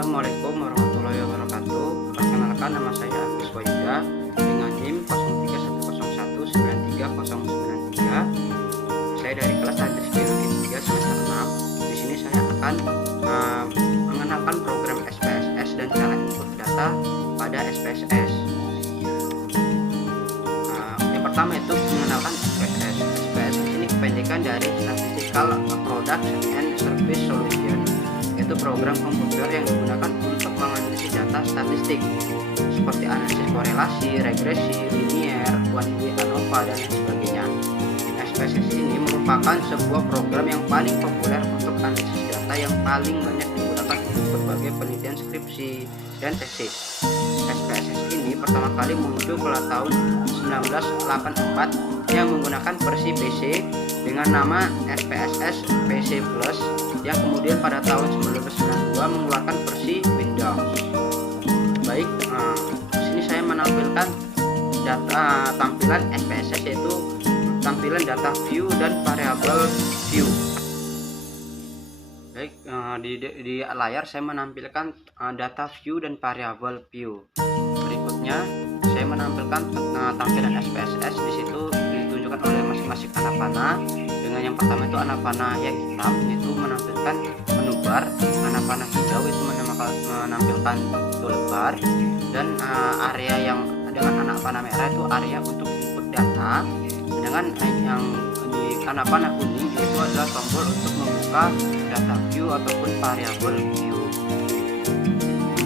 Assalamualaikum warahmatullahi wabarakatuh. Perkenalkan, nama saya Agus Wahida dengan NIM 0311193093. Saya dari kelas Sains Biologi 3 semester 6. Di sini saya akan mengenalkan program SPSS dan cara input data pada SPSS. Yang pertama itu mengenalkan SPSS. SPSS ini kependekan dari Statistical Product and Service Solution, yaitu program komputer yang digunakan untuk menganalisis data statistik seperti analisis korelasi, regresi, linear, one way ANOVA, dan lain sebagainya. SPSS ini merupakan sebuah program yang paling populer untuk analisis data yang paling banyak digunakan untuk berbagai penelitian skripsi dan tesis. SPSS ini pertama kali muncul pada tahun 1984 yang menggunakan versi PC dengan nama SPSS PC Plus, yang kemudian pada tahun 1992 mengeluarkan versi Windows. Baik, di sini saya menampilkan data tampilan SPSS, yaitu tampilan data view dan variable view. Baik, di layar saya menampilkan data view dan variable view. Berikutnya saya menampilkan tampilan SPSS. Di situ ditunjukkan oleh masing-masing anak panah. Dengan yang pertama itu anak panah yang hitam itu menampilkan menu bar, anak panah hijau itu menampilkan toolbar, dan area yang dengan anak panah merah itu area untuk input data. Sedangkan yang di anak panah kuning itu adalah tombol untuk membuka data view ataupun variable view.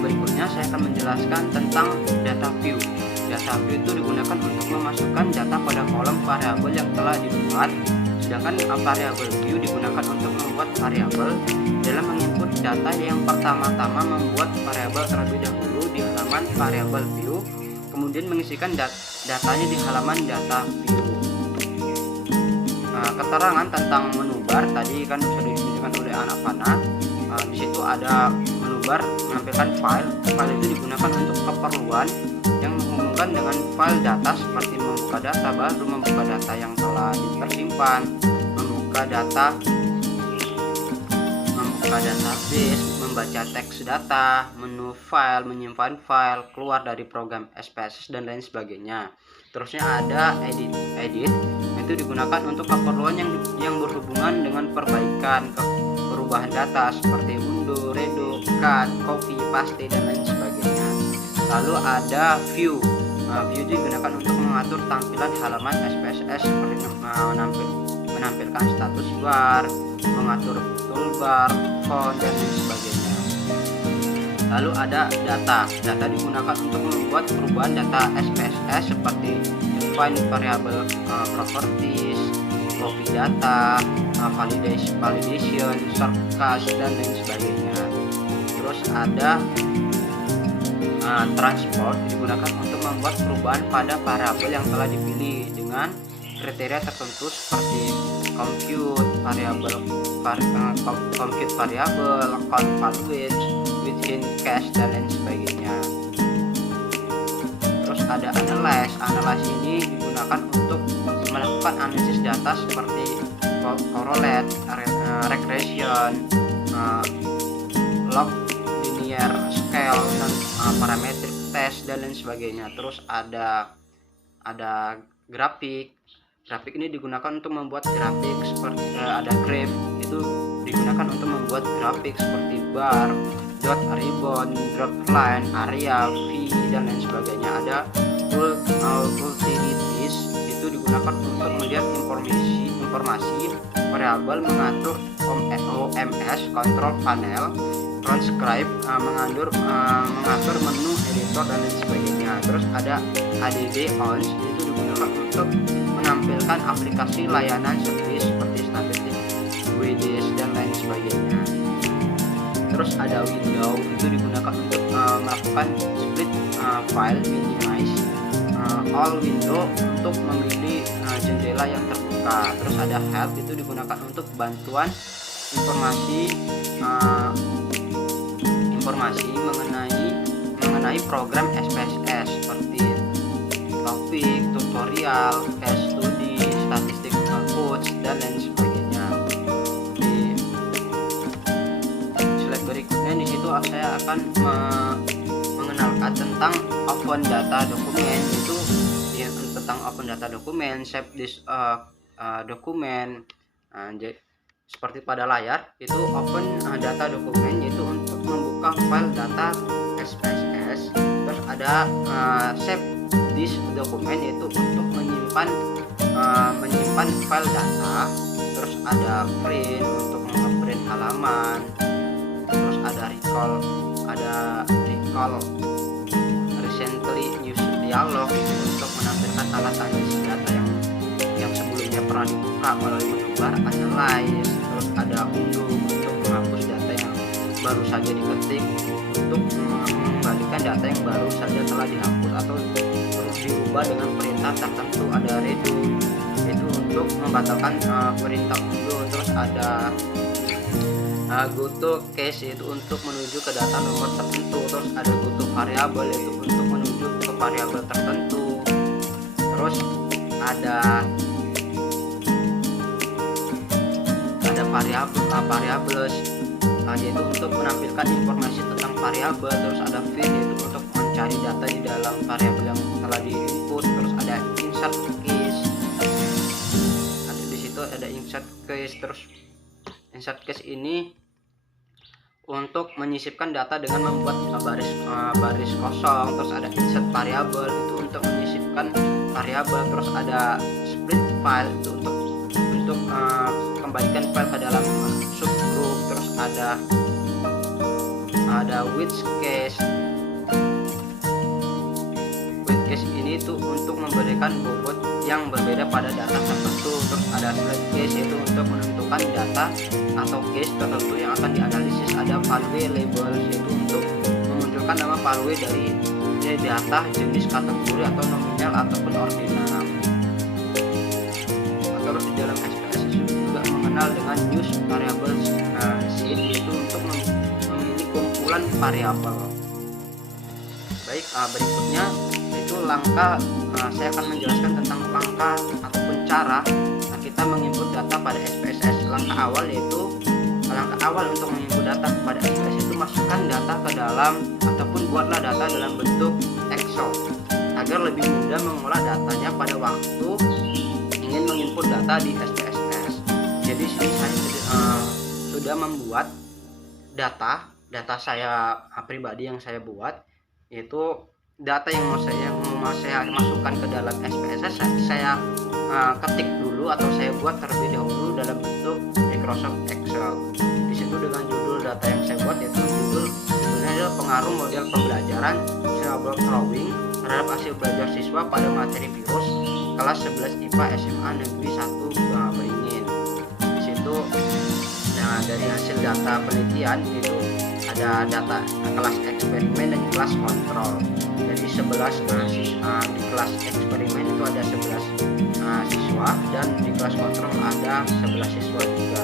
Berikutnya saya akan menjelaskan tentang data view. Data view itu digunakan untuk memasukkan data pada kolom variabel yang telah dibuat, sedangkan variable view digunakan untuk membuat variabel dalam menginput data. Yang pertama-tama membuat variabel terlebih dahulu di halaman variable view, kemudian mengisikan datanya di halaman data view. Keterangan tentang menu bar tadi kan sudah ditunjukkan oleh anak panah. Di situ ada menu bar menampilkan file. File itu digunakan untuk keperluan yang menghubungkan dengan file data, seperti membuka data baru, membuka data yang telah tersimpan, membuka database, membaca teks data, menu file, menyimpan file, keluar dari program SPSS, dan lain sebagainya. Terusnya ada edit itu digunakan untuk keperluan yang berhubungan dengan perbaikan, perubahan data seperti unduh, redo, cut, copy, paste, dan lain sebagainya. Lalu ada view. View digunakan untuk mengatur tampilan halaman SPSS seperti menampilkan status bar, mengatur toolbar, font, dan lain sebagainya. Lalu ada data. Data digunakan untuk membuat perubahan data SPSS seperti define variable properties, copy data, validation, shortcut, dan lain sebagainya. Terus ada transport digunakan untuk membuat perubahan pada variabel yang telah dipilih dengan kriteria tertentu seperti compute variable, count values, within cache, dan lain sebagainya. Terus ada analyze. Analyze ini digunakan untuk melakukan analisis data seperti correlate, regression, log, linear, scale, dan parametric test, dan lain sebagainya. Terus ada grafik. Grafik ini digunakan untuk membuat grafik seperti ada graph, itu digunakan untuk membuat grafik seperti bar, dot, ribbon, drop line, area, V, dan lain sebagainya. Ada utilities, itu digunakan untuk melihat informasi variabel, mengatur OMS, control panel, transcribe, mengatur menu editor, dan lain sebagainya. Terus ada add ons, itu digunakan untuk menampilkan aplikasi layanan service seperti statistik, WDS, dan lain sebagainya. Terus ada window, itu digunakan untuk melakukan split file, minimize all window untuk memilih jendela yang terbuka. Terus ada help, itu digunakan untuk bantuan informasi mengenai program SPSS seperti topik, tutorial, case study, statistik codes, dan lain sebagainya. Di slide berikutnya di situ saya akan mengenalkan tentang open data dokumen. Itu ya, tentang open data dokumen, save this dokumen. Seperti pada layar itu open data dokumen, yaitu untuk membuka file data SPSS. Terus ada save this dokumen, yaitu untuk menyimpan file data. Terus ada print untuk ngeprint halaman. Terus ada recall recently used dialog, itu untuk menampilkan tanda-tanda data yang sebelumnya pernah dibuka melalui menu bar, analyze. Terus ada undo untuk menghapus data yang baru saja diketik, untuk mengembalikan data yang baru saja telah dihapus atau terus diubah dengan perintah tertentu. Ada redo, itu untuk membatalkan perintah undo. Terus ada go to cache, itu untuk menuju ke data nomor tertentu. Terus ada go to variable, itu untuk menuju ke variabel tertentu. Terus ada variables, yaitu untuk menampilkan informasi tentang variabel. Terus ada field, yaitu untuk mencari data di dalam variabel yang telah diinput. Terus ada insert case, di situ ada insert case. Terus insert case ini untuk menyisipkan data dengan membuat baris kosong. Terus ada insert variable, itu untuk menyisipkan variabel. Terus ada split file, itu untuk kembalikan file ke dalam subgroup. Terus ada with case ini itu untuk memberikan bobot yang berbeda pada data tertentu. Terus ada split case, itu untuk menentukan data atau case tertentu yang akan dianalisis. Ada value label, yaitu untuk memunculkan nama value dari data jenis kategori atau nominal ataupun ordinal. Terus di dalam SPSS juga mengenal dengan use variable sheet, yaitu untuk memilih kumpulan variabel. Baik, berikutnya itu langkah. Saya akan menjelaskan tentang langkah ataupun cara kita menginput data pada SPSS. Langkah awal untuk menginput data pada SPSS itu masukkan data ke dalam ataupun buatlah data dalam bentuk Excel agar lebih mudah mengolah datanya pada waktu ingin menginput data di SPSS. Jadi sini saya sudah membuat data saya pribadi yang saya buat, yaitu data yang mau saya masukkan ke dalam SPSS. Saya ketik dulu atau saya buat terlebih dahulu dalam bentuk Microsoft Excel. Di situ dengan judul data yang saya buat, yaitu judulnya adalah pengaruh model pembelajaran cerebral drawing terhadap hasil belajar siswa pada materi virus kelas 11 IPA SMA Negeri 1 Beringin. Di situ dari hasil data penelitian itu ada data kelas eksperimen dan kelas kontrol. Jadi 11 siswa di kelas eksperimen itu ada 11 siswa, dan di kelas kontrol ada 11 siswa juga,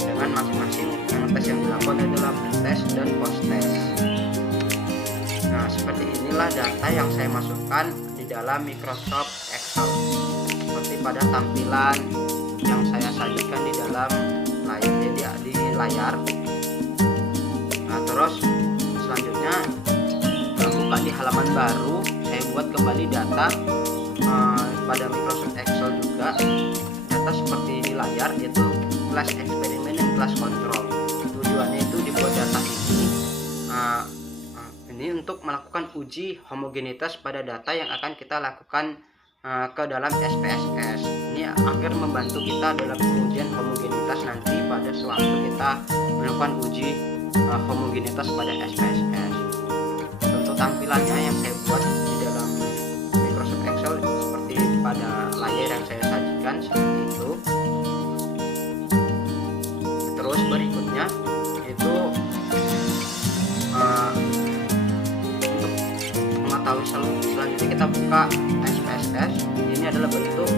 dengan masing-masing tes yang dilakukan adalah pre-test dan post-test. Nah, seperti inilah data yang saya masukkan di dalam Microsoft Excel, seperti pada tampilan yang saya sajikan di dalam layar. Nah, terus selanjutnya buka di halaman baru, saya buat kembali data pada Microsoft Excel juga. Data seperti di layar, yaitu kelas eksperimen dan kelas kontrol. Tujuannya itu dibuat data ini untuk melakukan uji homogenitas pada data yang akan kita lakukan ke dalam SPSS. Ini agar membantu kita dalam pengujian homogenitas nanti pada sewaktu kita melakukan uji homogenitas pada SPSS. Contoh tampilannya yang saya buat di dalam Microsoft Excel seperti pada layar yang saya sajikan seperti itu. Terus berikutnya itu untuk mengetahui selanjutnya kita buka SPSS. Ini adalah bentuk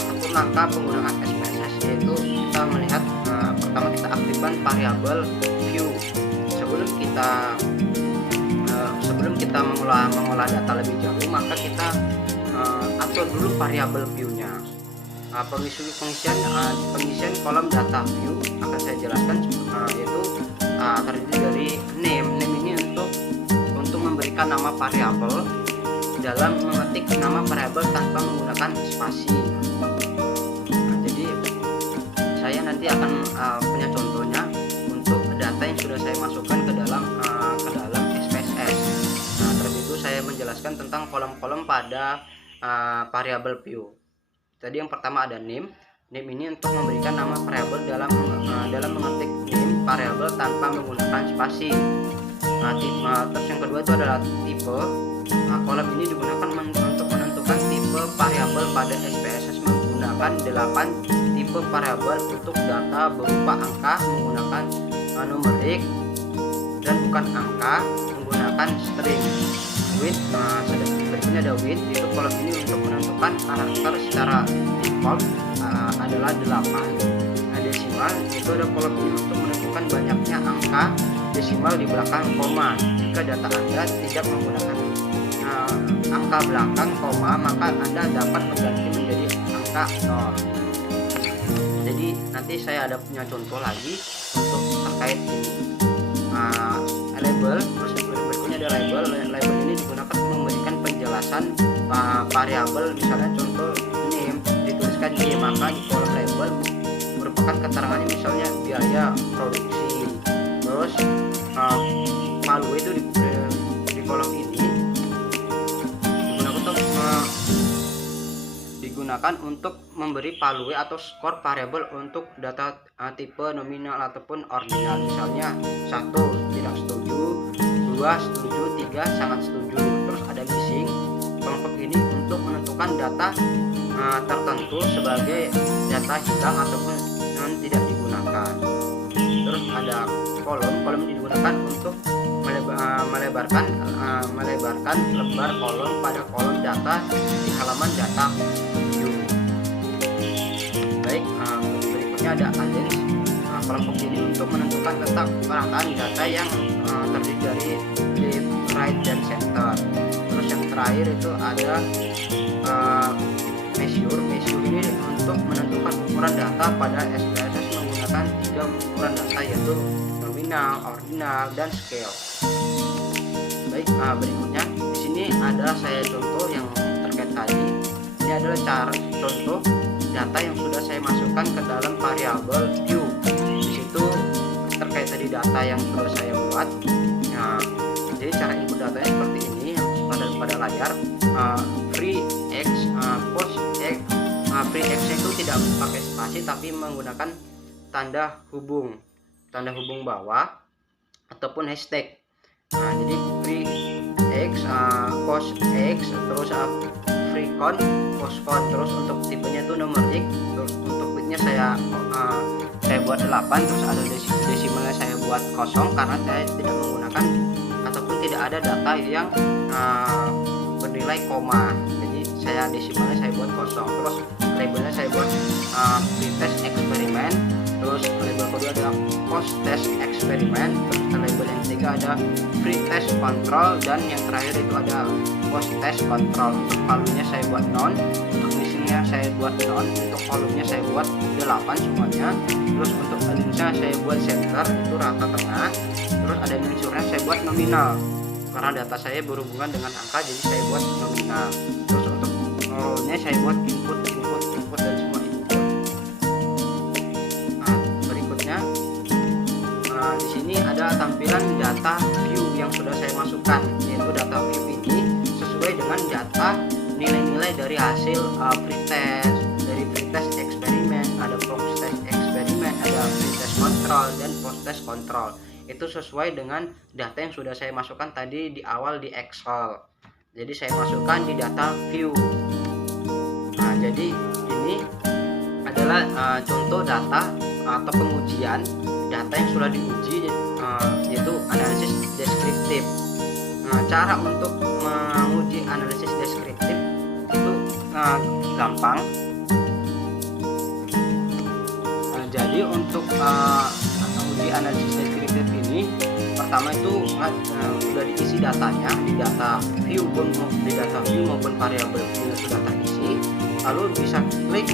ataupun langkah penggunaan SPSS, yaitu kita melihat pertama kita aktifkan variabel view. Sebelum kita mengolah data lebih jauh, maka kita atur dulu variabel view-nya. Pengisian kolom data view akan saya jelaskan, yaitu terdiri dari name. Name ini untuk memberikan nama variabel dalam mengetik nama variabel tanpa menggunakan spasi. Jadi saya nanti akan punya contohnya untuk data yang sudah saya masukkan ke dalam SPSS. Terlebih itu saya menjelaskan tentang kolom-kolom pada variabel view. Tadi yang pertama ada name. Name ini untuk memberikan nama variabel dalam mengetik name variabel tanpa menggunakan spasi. Terus yang kedua itu adalah tipe. Kolom ini digunakan untuk menentukan tipe variabel pada SPSS menggunakan 8 tipe variabel untuk data berupa angka menggunakan numerik dan bukan angka menggunakan string. Width, berikutnya ada width, itu kolom ini untuk menentukan karakter secara default adalah 8. Desimal, itu ada kolom ini untuk menentukan banyaknya angka desimal di belakang koma. Jika data Anda tidak menggunakan angka belakang koma, maka Anda dapat mengganti menjadi angka 0. Jadi nanti saya ada punya contoh lagi untuk terkait ini. Label, terus berikutnya ada label. Label ini digunakan memberikan penjelasan variabel, misalnya contoh name dituliskan Y, maka di kolom label merupakan keterangannya misalnya biaya produksi. Terus value itu di kolom ini digunakan untuk memberi value atau skor variabel untuk data tipe nominal ataupun ordinal, misalnya 1 tidak setuju, 2 setuju, 3 sangat setuju. Terus ada missing. Kelompok ini untuk menentukan data tertentu sebagai data hilang ataupun tidak digunakan. Terus ada kolom ini digunakan untuk melebarkan lebar kolom pada kolom data di halaman data view. Baik, berikutnya ada addends. Kelompok ini untuk menentukan letak perataan data yang terdiri dari left, right, dan center. Terus yang terakhir itu ada measure. Measure ini untuk menentukan ukuran data pada SPSS menggunakan 3 ukuran data, yaitu nominal, ordinal, dan scale. Baik, berikutnya di sini ada saya contoh yang terkait tadi. Ini adalah cara contoh data yang sudah saya masukkan ke dalam variabel view. Di situ terkait tadi data yang sudah saya buat. Jadi cara input datanya seperti ini yang pada layar. Free X, post X. Free X itu tidak pakai spasi tapi menggunakan tanda hubung bawah ataupun hashtag. Jadi free X, post X, terus free count, post count. Terus untuk tipenya itu numerik. Terus untuk widthnya saya buat 8. Terus ada desimalnya saya buat 0 karena saya tidak menggunakan ataupun tidak ada data yang bernilai koma. Jadi saya desimalnya saya buat 0. Terus labelnya saya buat free test eksperimen. Terus label kedua ada post test eksperimen. Terus label yang ketiga ada free test control, dan yang terakhir itu ada post test control. Untuk valuenya saya buat non, untuk missingnya saya buat non, untuk kolomnya saya buat 8 semuanya. Terus untuk addensnya saya buat center, itu rata tengah. Terus ada mensurnya saya buat nominal karena data saya berhubungan dengan angka, jadi saya buat nominal. Terus untuk row-nya saya buat input dan semua input. Berikutnya di sini ada tampilan data view yang sudah saya masukkan, yaitu data view ini sesuai dengan data nilai-nilai dari hasil free test eksperimen, ada post test eksperimen, ada free test control dan post test control. Itu sesuai dengan data yang sudah saya masukkan tadi di awal di Excel. Jadi saya masukkan di data view. Jadi ini adalah contoh data atau pengujian data yang sudah diuji, yaitu analisis deskriptif. Cara untuk menguji analisis deskriptif itu gampang. Jadi untuk uji analisis deskriptif ini, pertama itu sudah diisi datanya di data view maupun variabel view sudah terisi. Lalu bisa klik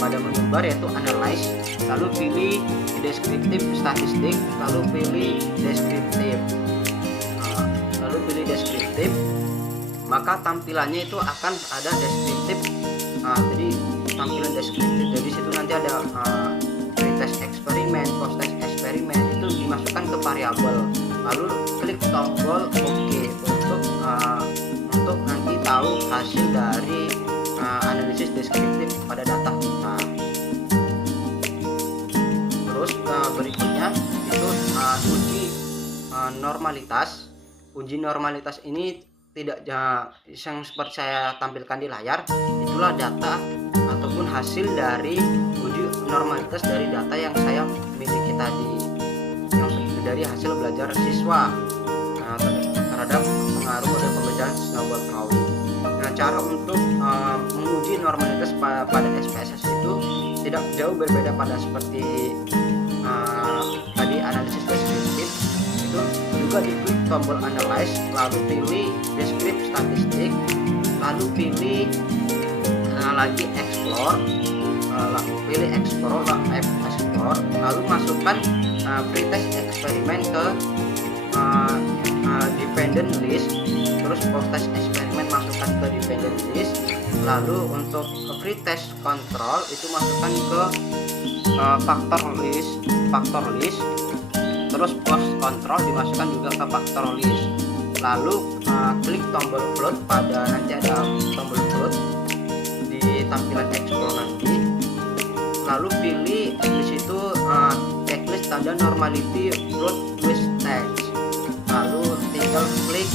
pada menu bar yaitu analyze, lalu pilih deskriptif statistik, lalu pilih deskriptif, maka tampilannya itu akan ada deskriptif. Jadi tampilan deskriptif, jadi situ nanti ada pretest eksperimen, post test eksperimen, itu dimasukkan ke variabel, lalu klik tombol OK untuk nanti tahu hasil dari analisis deskriptif pada data kita. Terus berikutnya itu uji normalitas. Uji normalitas ini tidak yang seperti saya tampilkan di layar, itulah data ataupun hasil dari uji normalitas dari data yang saya miliki tadi, yang dari hasil belajar siswa terhadap pengaruh dari pembelajaran snowball plowing. Nah, cara untuk menguji normalitas pada SPSS itu tidak jauh berbeda pada seperti tadi analisis deskriptif. Itu juga diklik tombol analyze, lalu pilih deskriptif statistik, lalu pilih lagi explore, pilih explore, lalu masukkan pretest eksperimen ke dependent list, terus post test eksperimen masukkan ke dependent list, lalu untuk pretest control itu masukkan ke factor list, terus post control dimasukkan juga ke factor list, lalu klik tombol float, pada nanti ada tombol float di tampilan explore nanti, lalu pilih di situ checklist tanda normality float with text, lalu tinggal klik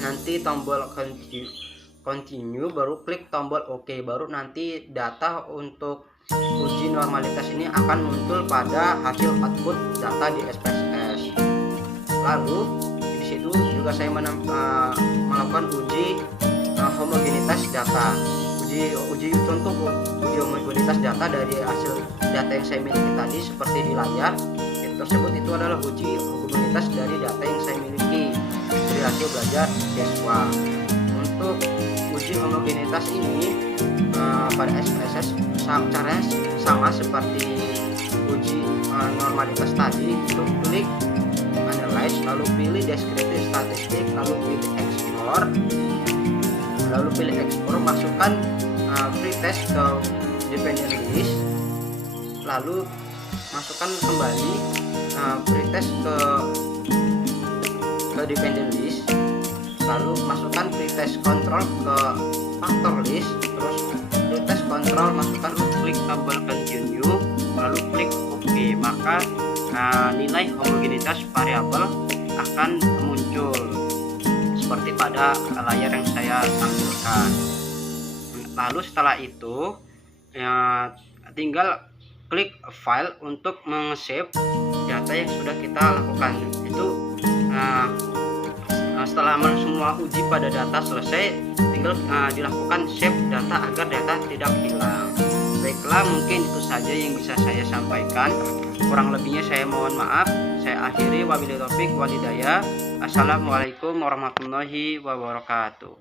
nanti tombol continue, baru klik tombol OK, baru nanti data untuk uji normalitas ini akan muncul pada hasil output data di SPSS. Lalu di situ juga saya melakukan uji homogenitas data. Uji homogenitas data dari hasil data yang saya miliki tadi seperti di layar. Tersebut itu adalah uji homogenitas dari data yang saya miliki dari hasil belajar siswa. Untuk uji homogenitas ini pada SPSS caranya sama seperti uji normalitas tadi. Untuk klik analyze, lalu pilih deskriptif statistik, lalu pilih explore, masukkan pretest ke dependent list, lalu masukkan kembali pretest ke dependent list, lalu masukkan pretest control ke factor list, terus pretest control masukkan, klik tombol continue, lalu klik OK, maka nilai homogenitas variabel akan muncul seperti pada layar yang saya tampilkan. Lalu setelah itu tinggal klik file untuk meng-save data yang sudah kita lakukan. Itu setelah semua uji pada data selesai, tinggal dilakukan save data agar data tidak hilang. Baiklah, mungkin itu saja yang bisa saya sampaikan. Kurang lebihnya saya mohon maaf. Saya akhiri, wabillahi taufik walhidayah. Assalamualaikum warahmatullahi wabarakatuh.